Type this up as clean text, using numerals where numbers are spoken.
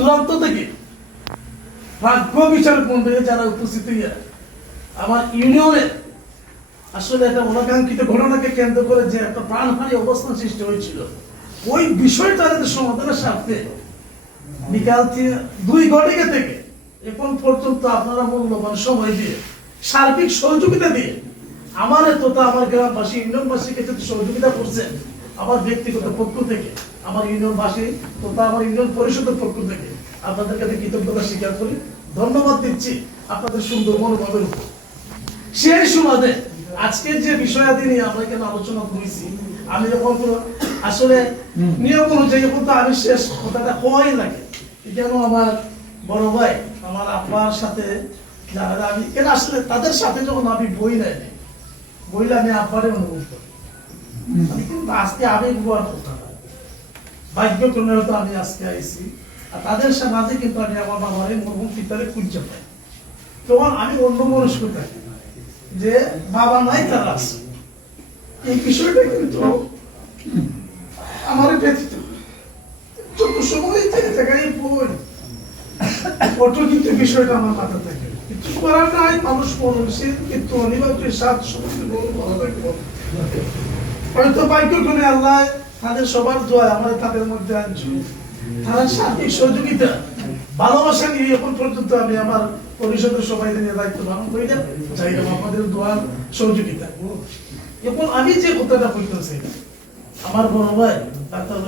দূরান্ত থেকে ভাগ্য বিচারক মন্ডলী যারা উপস্থিত হইয়া আমার ইউনিয়নে আসলে একটা অনাকাঙ্ক্ষিত ঘটনাকে কেন্দ্র করে যে একটা প্রাণহানি অবস্থান সৃষ্টি হয়েছিল, ওই বিষয়টা সমাধানের স্বার্থে বিকাল 2 থেকে এখন পর্যন্ত আপনারা মূল্যবান সময় দিয়ে সার্বিক সহযোগিতা দিয়ে আমার তথা আমার গ্রামবাসী ইউনিয়নবাসীকে যদি সহযোগিতা করছেন, আমার ব্যক্তিগত পক্ষ থেকে, আমার ইউনিয়নবাসী তথা আমার ইউনিয়ন পরিষদের পক্ষ থেকে আপনাদের কাছে কৃতজ্ঞতা স্বীকার করি, ধন্যবাদ দিচ্ছি আপনাদের সুন্দর মনোভাবের উপর। সেই সুবাদে আজকের যে বিষয়াদি নিয়ে আমরা এখানে আলোচনা করেছি, আমি যখন আসলে নিয়ম অনুযায়ী কিন্তু আমি শেষ কথাটা হওয়াই লাগে, কেন আমার বড় ভাই আমার আব্বার সাথে যারা আমি এখানে আসলে তাদের সাথে যখন আমি বইলে আমি আব্বারে অনুভব করি, আমি কিন্তু আজকে আবেগ হওয়ার কথা না, ভাগ্যক্রমে হয়তো আমি আজকে আইছি, আর তাদের মাঝে কিন্তু আমি আমার বাবারে মরহুম পিতারে খুঁজে পাই, তখন আমি অন্য মনস্ক থাকি যে বাবা নাই তার আছে, এই বিষয়টা কিন্তু আমার ব্যথিত যত সময় থেকে জায়গায় বই অটো কিন্তু বিষয়টা আমার মাথা থাকে, কিছু করার নাই, মানুষ মননশীল কিন্তু অনিবার্য সাত সমস্ত ভালো থাকবে। হয়তো ভাগ্যক্রমে আল্লাহ তাদের সবার দোয়া আমার তাদের মধ্যে আনছে, তারা সার্বিক সহযোগিতা ভালোবাসা নিয়ে এখন পর্যন্ত আমি আমার পরিষদের সবাই নিয়ে দায়িত্ব পালন করি না, চাইলাম আপনাদের দোয়ার সহযোগিতা। এখন আমি যে কথাটা বলতেছি, আমার বড় ভাই ডাক্তার